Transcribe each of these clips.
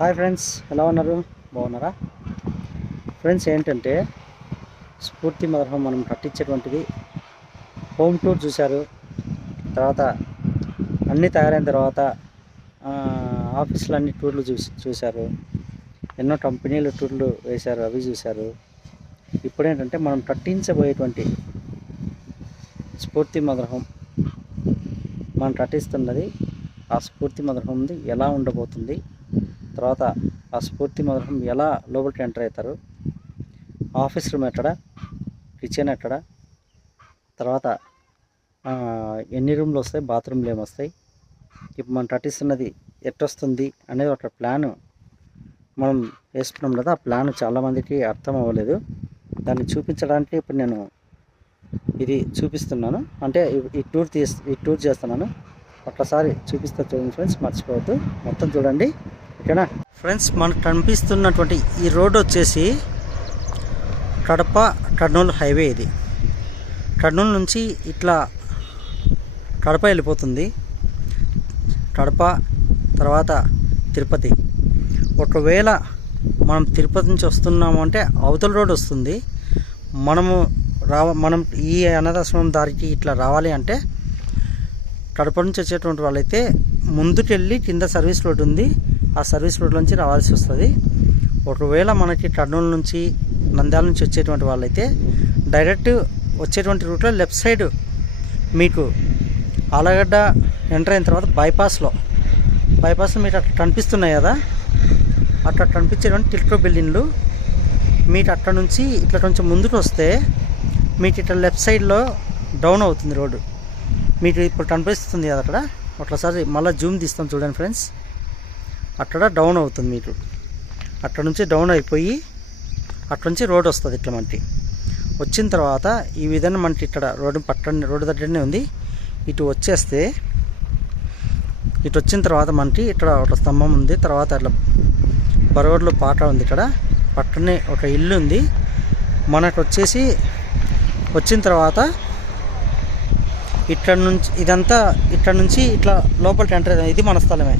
Hi friends ఎలా ఉన్నారు? బాగున్నారా? ఫ్రెండ్స్ ఏంటంటే స్ఫూర్తి మదర్హం మనం కట్టించేటువంటిది హోమ్ టూర్ చూశారు. తర్వాత అన్నీ తయారైన తర్వాత ఆఫీసులు అన్ని టూర్లు చూసి చూశారు. ఎన్నో కంపెనీలు టూర్లు వేశారు అవి చూశారు. ఇప్పుడు ఏంటంటే మనం కట్టించబోయేటువంటి స్ఫూర్తి మదర్హం మనం కట్టిస్తున్నది ఆ స్ఫూర్తి మదర్హం ఎలా ఉండబోతుంది తర్వాత ఆ స్ఫూర్తి మదర్హం ఎలా లోపలికి ఎంటర్ అవుతారు? ఆఫీస్ రూమ్ ఎక్కడ? కిచెన్ ఎక్కడ? తర్వాత ఎన్ని రూమ్లు వస్తాయి? బాత్రూమ్లు ఏమొస్తాయి? ఇప్పుడు మనం కట్టిస్తున్నది ఎట్టొస్తుంది అనేది ఒక ప్లాను మనం వేసుకున్నాం కదా ఆ ప్లాన్ చాలామందికి అర్థం అవ్వలేదు. దాన్ని చూపించడానికి ఇప్పుడు నేను ఇది చూపిస్తున్నాను. అంటే ఈ- ఈ టూర్ తీస్ ఈ టూర్ చేస్తున్నాను. ఒక్కసారి చూపిస్తా చూడండి ఫ్రెండ్స్ మర్చిపోవద్దు. మొత్తం చూడండి. ఓకేనా? ఫ్రెండ్స్ మనకు కనిపిస్తున్నటువంటి ఈ రోడ్ వచ్చేసి కడప కర్నూలు హైవే ఇది. కర్నూలు నుంచి ఇట్లా కడప వెళ్ళిపోతుంది. కడప తర్వాత తిరుపతి. ఒకవేళ మనం తిరుపతి నుంచి వస్తున్నాము అంటే అవతల రోడ్ వస్తుంది. మనము రావ మనం ఈ అనాథాశ్రమం దారికి ఇట్లా రావాలి అంటే కడప నుంచి వచ్చేటువంటి వాళ్ళైతే ముందుకెళ్ళి కింద సర్వీస్ రోడ్ ఉంది. ఆ సర్వీస్ రోడ్ నుంచి రావాల్సి వస్తుంది. ఒకవేళ మనకి కర్నూలు నుంచి నంద్యాల నుంచి వచ్చేటువంటి వాళ్ళైతే డైరెక్ట్ వచ్చేటువంటి రూట్లో లెఫ్ట్ సైడ్ మీకు ఆలగడ్డ ఎంటర్ అయిన తర్వాత బైపాస్లో. బైపాస్లో మీకు అట్లా కనిపిస్తున్నాయి కదా? అట్లా కనిపించేటువంటి టిల్ట్రో బిల్డింగ్లు. మీకు అక్కడ నుంచి ఇట్లా కొంచెం ముందుకు వస్తే మీకు ఇట్లా లెఫ్ట్ సైడ్లో డౌన్ అవుతుంది రోడ్డు. మీకు ఇప్పుడు కనిపిస్తుంది కదా అక్కడ? ఒకసారి మళ్ళీ జూమ్ తీస్తాం చూడండి ఫ్రెండ్స్. అక్కడ డౌన్ అవుతుంది మీకు. అక్కడ నుంచి డౌన్ అయిపోయి అక్కడ నుంచి రోడ్ వస్తుంది ఇట్లా మనకి వచ్చిన తర్వాత ఈ విధంగా మనకి ఇక్కడ రోడ్డు పట్టణ రోడ్డు దగ్గరనే ఉంది. ఇటు వచ్చేస్తే ఇటు వచ్చిన తర్వాత మనకి ఇక్కడ ఒక స్తంభం ఉంది. తర్వాత అట్లా బరోడ్లో పాట ఉంది ఇక్కడ. పక్కనే ఒక ఇల్లు ఉంది. మనకు వచ్చేసి వచ్చిన తర్వాత ఇక్కడ నుంచి ఇదంతా ఇక్కడ నుంచి ఇట్లా లోపలికి ఎంటర్ ఇది మన స్థలమే.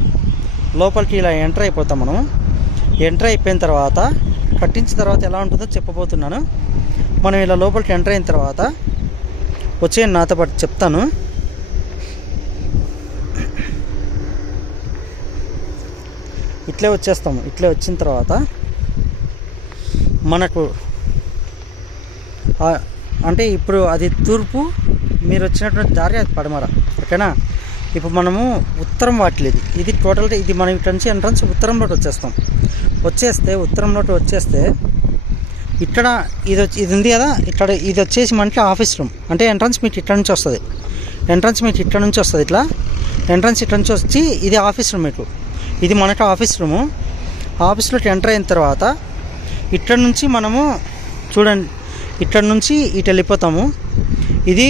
లోపలికి ఇలా ఎంటర్ అయిపోతాం మనం ఎంటర్ అయిపోయిన తర్వాత కట్టించిన తర్వాత ఎలా ఉంటుందో చెప్పబోతున్నాను. మనం ఇలా లోపలికి ఎంటర్ అయిన తర్వాత వచ్చే నాతో పాటు చెప్తాను. ఇట్లే వచ్చేస్తాము ఇట్లే వచ్చిన తర్వాత మనకు అంటే ఇప్పుడు అది తూర్పు మీరు వచ్చినటువంటి దారి అది పడమర. ఓకేనా? ఇప్పుడు మనము ఉత్తరం వాట్లేదు. ఇది టోటల్గా ఇది మనం ఇక్కడ నుంచి ఎంట్రన్స్ ఉత్తరంలోకి వచ్చేస్తాం. వచ్చేస్తే ఉత్తరంలోకి వచ్చేస్తే ఇక్కడ ఇది వచ్చి ఇది ఉంది కదా ఇక్కడ ఇది వచ్చేసి మనకి ఆఫీస్ రూమ్ అంటే ఎంట్రన్స్ మీకు ఇక్కడ నుంచి వస్తుంది. ఎంట్రన్స్ మీకు ఇక్కడ నుంచి వస్తుంది ఇట్లా. ఎంట్రన్స్ ఇక్కడ నుంచి వచ్చి ఇది ఆఫీస్ రూమ్ మీకు. ఇది మనకి ఆఫీస్ రూము ఆఫీస్లోకి ఎంటర్ అయిన తర్వాత ఇక్కడ నుంచి మనము చూడండి ఇక్కడ నుంచి ఇటు వెళ్ళిపోతాము. ఇది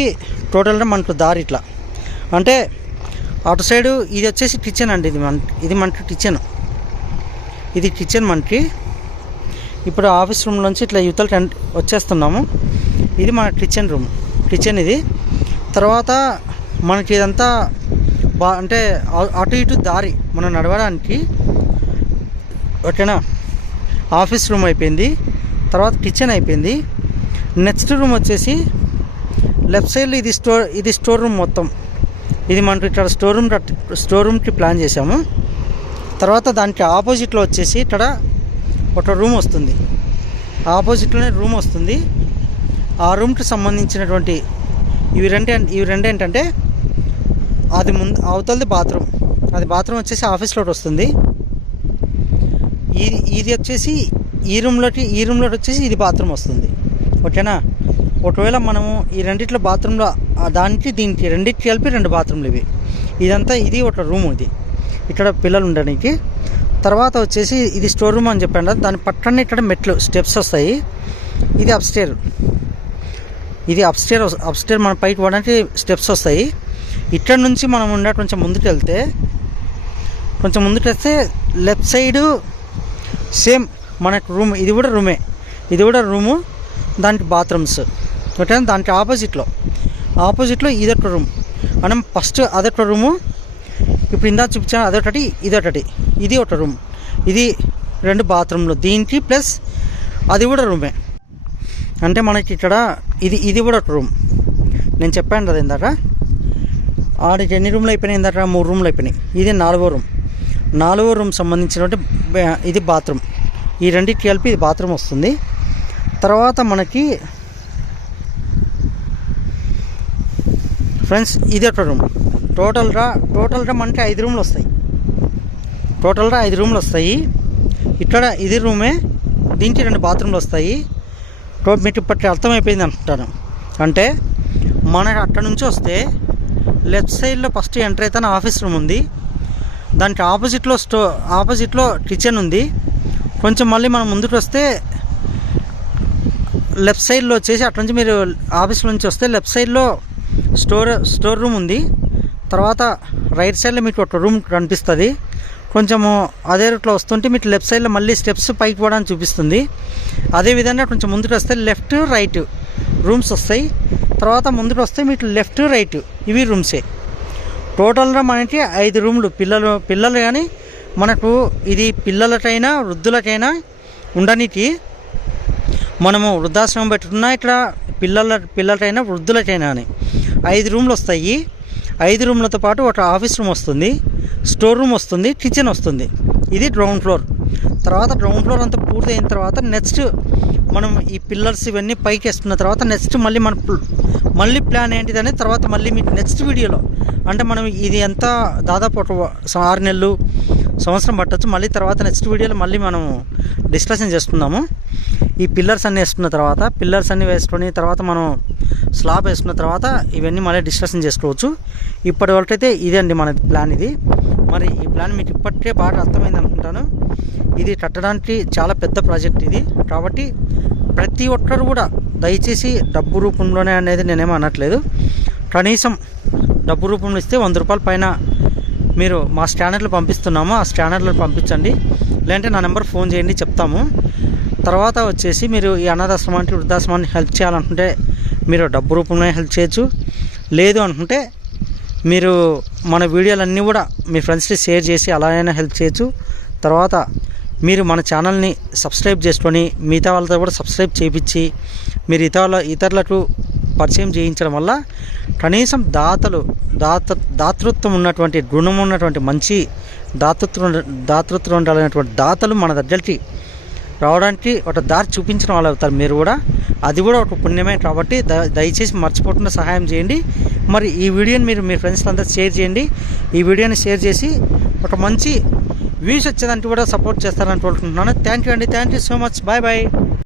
టోటల్గా మనకు దారి ఇట్లా. అంటే అటు సైడు ఇది వచ్చేసి కిచెన్ అండి. ఇది మన ఇది మనకి కిచెన్ ఇది కిచెన్ మనకి. ఇప్పుడు ఆఫీస్ రూమ్ నుంచి ఇట్లా యువతలు వచ్చేస్తున్నాము. ఇది మన కిచెన్ రూమ్ కిచెన్ ఇది. తర్వాత మనకి ఇదంతా బా అంటే అటు ఇటు దారి మనం నడవడానికి ఓకేనా? ఆఫీస్ రూమ్ అయిపోయింది. తర్వాత కిచెన్ అయిపోయింది. నెక్స్ట్ రూమ్ వచ్చేసి లెఫ్ట్ సైడ్లో ఇది స్టోర్ ఇది స్టోర్ రూమ్ మొత్తం. ఇది మనకి ఇక్కడ స్టోర్ రూమ్ స్టోర్ రూమ్కి ప్లాన్ చేసాము తర్వాత దానికి ఆపోజిట్లో వచ్చేసి ఇక్కడ ఒక రూమ్ వస్తుంది. ఆపోజిట్లోనే రూమ్ వస్తుంది. ఆ రూమ్కి సంబంధించినటువంటి ఇవి రెండు ఇవి రెండు ఏంటంటే అది ముందు అవతలది బాత్రూమ్ అది బాత్రూమ్ వచ్చేసి ఆఫీస్లోకి వస్తుంది. ఇది ఇది వచ్చేసి ఈ రూమ్లోకి ఈ రూమ్లోకి వచ్చేసి ఇది బాత్రూమ్ వస్తుంది. ఓకేనా ఒకవేళ మనము ఈ రెండిట్లో బాత్రూంలో దానికి దీనికి రెండింటికి కలిపి రెండు బాత్రూమ్లు ఇవి. ఇదంతా ఇది ఒక రూమ్ ఇది. ఇక్కడ పిల్లలు ఉండడానికి. తర్వాత వచ్చేసి ఇది స్టోర్ రూమ్ అని చెప్పాను దాని పక్కనే ఇక్కడ మెట్లు స్టెప్స్ వస్తాయి. ఇది అప్స్టేర్. ఇది అప్స్టేర్ అప్స్టేర్ మన పైకి పోవడానికి స్టెప్స్ వస్తాయి. ఇక్కడ నుంచి మనం ఉండే కొంచెం ముందుకు వెళ్తే కొంచెం ముందుకు వెళ్తే లెఫ్ట్ సైడు సేమ్ మనకు రూమ్ ఇది కూడా రూమే. ఇది కూడా రూము దానికి బాత్రూమ్స్. ఓకేనా దానికి ఆపోజిట్లో. ఆపోజిట్లో ఇదొక రూమ్. మనం ఫస్ట్ అదొక రూము ఇప్పుడు ఇందా చూపించాను అదొకటి ఇదొకటి. ఇది ఒక రూమ్. ఇది రెండు బాత్రూమ్లు. దీనికి ప్లస్ అది కూడా రూమే. అంటే మనకి ఇక్కడ ఇది ఇది కూడా ఒక రూమ్. నేను చెప్పాను కదా ఇందాక. ఆడికి ఎన్ని రూమ్లు అయిపోయినాయి ఇందాక? మూడు రూమ్లు అయిపోయినాయి. ఇది నాలుగో రూమ్. నాలుగో రూమ్ సంబంధించినటువంటి ఇది బాత్రూమ్. ఈ రెండింటికి కలిపి ఇది బాత్రూమ్ వస్తుంది. తర్వాత మనకి ఫ్రెండ్స్ ఇది ఒక రూమ్. టోటల్గా టోటల్గా మనకి ఐదు రూమ్లు వస్తాయి. టోటల్గా ఐదు రూమ్లు వస్తాయి. ఇక్కడ ఇది రూమే దీనికి రెండు బాత్రూమ్లు వస్తాయి. టో మీకు ఇప్పటి అర్థమైపోయింది అంటున్నాను అంటే మనకి అక్కడ నుంచి వస్తే లెఫ్ట్ సైడ్లో ఫస్ట్ ఎంటర్ అయితే ఆఫీస్ రూమ్ ఉంది. దానికి ఆపోజిట్లో స్టో ఆపోజిట్లో కిచెన్ ఉంది. కొంచెం మళ్ళీ మనం ముందుకు వస్తే లెఫ్ట్ సైడ్లో వచ్చేసి అట్ల నుంచి మీరు ఆఫీస్ నుంచి వస్తే లెఫ్ట్ సైడ్లో స్టోర్ స్టోర్ రూమ్ ఉంది. తర్వాత రైట్ సైడ్లో మీకు ఒక రూమ్ కనిపిస్తుంది. కొంచెము అదే రూట్లో వస్తుంటే మీకు లెఫ్ట్ సైడ్లో మళ్ళీ స్టెప్స్ పైకి పోవడానికి చూపిస్తుంది. అదేవిధంగా కొంచెం ముందుకు వస్తే లెఫ్ట్ రైట్ రూమ్స్ వస్తాయి. తర్వాత ముందుకు వస్తే మీకు లెఫ్ట్ రైట్ ఇవి రూమ్సే. టోటల్గా మనకి ఐదు రూమ్లు. పిల్లలు పిల్లలు కానీ మనకు ఇది పిల్లలకైనా వృద్ధులకైనా ఉండనికి మనము వృద్ధాశ్రమం పెట్టుకున్నా ఇక్కడ పిల్లల పిల్లలకైనా వృద్ధులకైనా అని. ఐదు రూమ్లు వస్తాయి. ఐదు రూమ్లతో పాటు ఒక ఆఫీస్ రూమ్ వస్తుంది. స్టోర్ రూమ్ వస్తుంది. కిచెన్ వస్తుంది. ఇది గ్రౌండ్ ఫ్లోర్. తర్వాత గ్రౌండ్ ఫ్లోర్ అంతా పూర్తయిన తర్వాత నెక్స్ట్ మనం ఈ పిల్లర్స్ ఇవన్నీ పైకి వేసుకున్న తర్వాత నెక్స్ట్ మళ్ళీ మన మళ్ళీ ప్లాన్ ఏంటిదని తర్వాత మళ్ళీ మీకు నెక్స్ట్ వీడియోలో. అంటే మనం ఇది ఎంత దాదాపు ఒక ఆరు నెలలు సంవత్సరం పట్టొచ్చు. మళ్ళీ తర్వాత నెక్స్ట్ వీడియోలో మళ్ళీ మనం డిస్కషన్ చేసుకుందాము. ఈ పిల్లర్స్ అన్నీ వేసుకున్న తర్వాత పిల్లర్స్ అన్నీ వేసుకొని తర్వాత మనం స్లాబ్ వేసుకున్న తర్వాత ఇవన్నీ మళ్ళీ డిస్కషన్ చేసుకోవచ్చు. ఇప్పటి వరకైతే ఇదే అండి మన ప్లాన్ ఇది. మరి ఈ ప్లాన్ మీకు ఇప్పటికే బాగా అర్థమైంది అనుకుంటాను. ఇది కట్టడానికి చాలా పెద్ద ప్రాజెక్ట్ ఇది. కాబట్టి ప్రతి ఒక్కరు కూడా దయచేసి డబ్బు రూపంలోనే అనేది నేనేమో అనట్లేదు. కనీసం డబ్బు రూపంలో ఇస్తే వంద రూపాయల పైన మీరు మా స్కానర్లు పంపిస్తున్నాము. ఆ స్కానర్లు పంపించండి. లేదంటే నా నెంబర్ ఫోన్ చేయండి చెప్తాము. తర్వాత వచ్చేసి మీరు ఈ అనాథాశ్రమానికి వృద్ధాశ్రమానికి హెల్ప్ చేయాలనుకుంటే మీరు డబ్బు రూపంలో హెల్ప్ చేయొచ్చు. లేదు అనుకుంటే మీరు మన వీడియోలన్నీ కూడా మీ ఫ్రెండ్స్కి షేర్ చేసి అలాగైనా హెల్ప్ చేయొచ్చు. తర్వాత మీరు మన ఛానల్ని సబ్స్క్రైబ్ చేసుకొని మిగతా వాళ్ళతో కూడా సబ్స్క్రైబ్ చేయించి మీరు ఇతరుల ఇతరులకు పరిచయం చేయించడం వల్ల కనీసం దాతలు దాత దాతృత్వం ఉన్నటువంటి గుణం ఉన్నటువంటి మంచి దాతృత్వం దాతృత్వం ఉండాలనేటువంటి దాతలు మన దగ్గరికి రావడానికి ఒక దారి చూపించిన వాళ్ళు అవుతారు మీరు కూడా. అది కూడా ఒక పుణ్యమే కాబట్టి ద దయచేసి మర్చిపోకుండా సహాయం చేయండి. మరి ఈ వీడియోని మీరు మీ ఫ్రెండ్స్ అందరూ షేర్ చేయండి. ఈ వీడియోని షేర్ చేసి ఒక మంచి వ్యూస్ వచ్చేదానికి కూడా సపోర్ట్ చేస్తారని కోరుకుంటున్నాను. థ్యాంక్ యూ అండి. Thank you so much bye bye